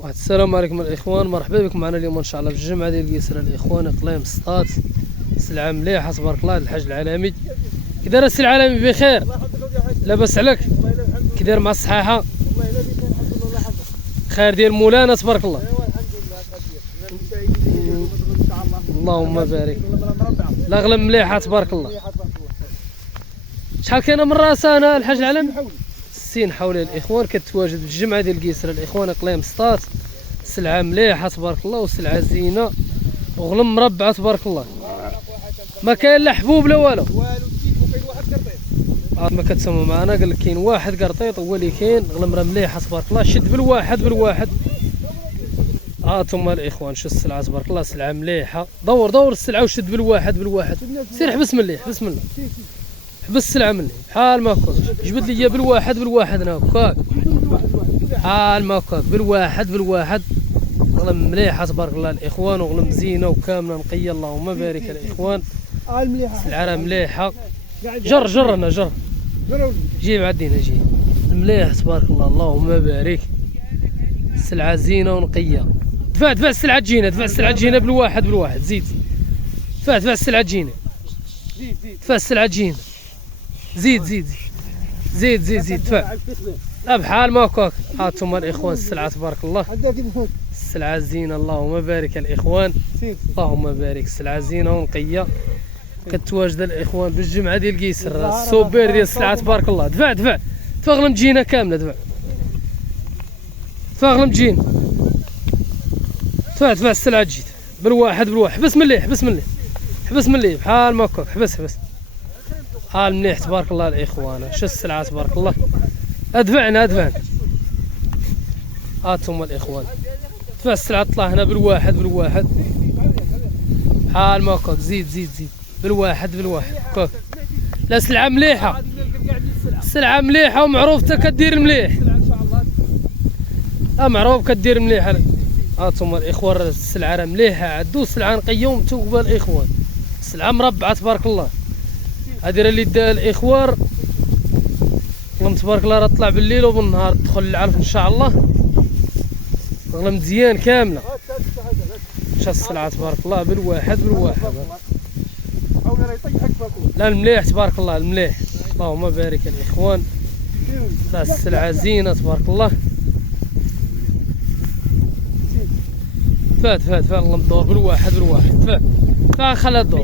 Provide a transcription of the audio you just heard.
السلام عليكم الاخوان، مرحبا بكم معنا اليوم ان شاء الله في الجمعه ديال قيسرا الاخوان اقليم سطات. سلعه مليحه تبارك الله الحاج العالمي. كي داير السي العالمي؟ بخير لاباس عليك؟ كي داير مع الصحاحه؟ خير ديال مولانا تبارك الله. اللهم بارك. الاغلام مليحه تبارك الله. شحال كاينه من راسه انا الحاج العالمي؟ 60 حوالي الاخوان. كتواجد في الجمعه ديال قيسرا الاخوان اقليم سطات. سلعه مليحه تبارك الله وسلعه زينه وغلم مربعه تبارك الله. ما كاين لا حبوب لا والو. ما كتسمعوا معنا قال لك كاين واحد قرطيط هو اللي كاين. غلمره مليحه تبارك الله. شد بالواحد. ثم الاخوان شو السلعه تبارك الله. سلعه مليحه. دور السلعه وشد بالواحد. سير حبس ملي حبس حبس السلعه مني بحال ما هكاك. جبد لي بالواحد انا هكاك بحال ما هكاك بالواحد. غلم مليحه تبارك الله الاخوان وغلم زينه وكامله نقيه. اللهم بارك الاخوان. السلعه مليحه. جر انا جر جيب عدينا جيب مليح تبارك الله. اللهم بارك. السلعه زينه ونقيه. دفع السلعه تجينا بالواحد. زيد دفع السلعه تجينا. دفع السلعه تجينا. زيد دفع. بحال ما هكاك. هانتوما الاخوان السلعه تبارك الله. السلعه زينه. اللهم بارك الاخوان. اللهم بارك. السلعه زينه ونقيه. كتواجد الاخوان بالجمعه ديال قيسرا. السوبر ديال السلعه تبارك الله. دفع غلم تجينا كامله. دفع غلم تجينا. دفع السلعه تجي بالواحد. حبس ملي بحال ما هكاك. حبس مليح تبارك الله الاخوان. شو السلعه تبارك الله. ادفعنا هانتوما الاخوان. دفع السلعه طلع هنا بالواحد بحال ما هكاك. زيد بالواحد هكاك. لا سلعه مليحه ومعروفه كدير مليح. معروف كدير مليح. هانتوما الاخوان السلعه راه مليحه. عدو السلعه نقيه ومتوقبه الاخوان. السلعه مربعه تبارك الله. هذه راه اللي داها الاخوان. غلم تبارك الله راه طلع بالليل وبالنهار. تدخل العلف ان شاء الله. غلم مزيان كامله. شا السلعه تبارك الله بالواحد. لا المليح تبارك الله المليح. اللهم بارك الاخوان. السلعه زينه تبارك الله. دفع غلم الدور بالواحد. دفع خلها الدور.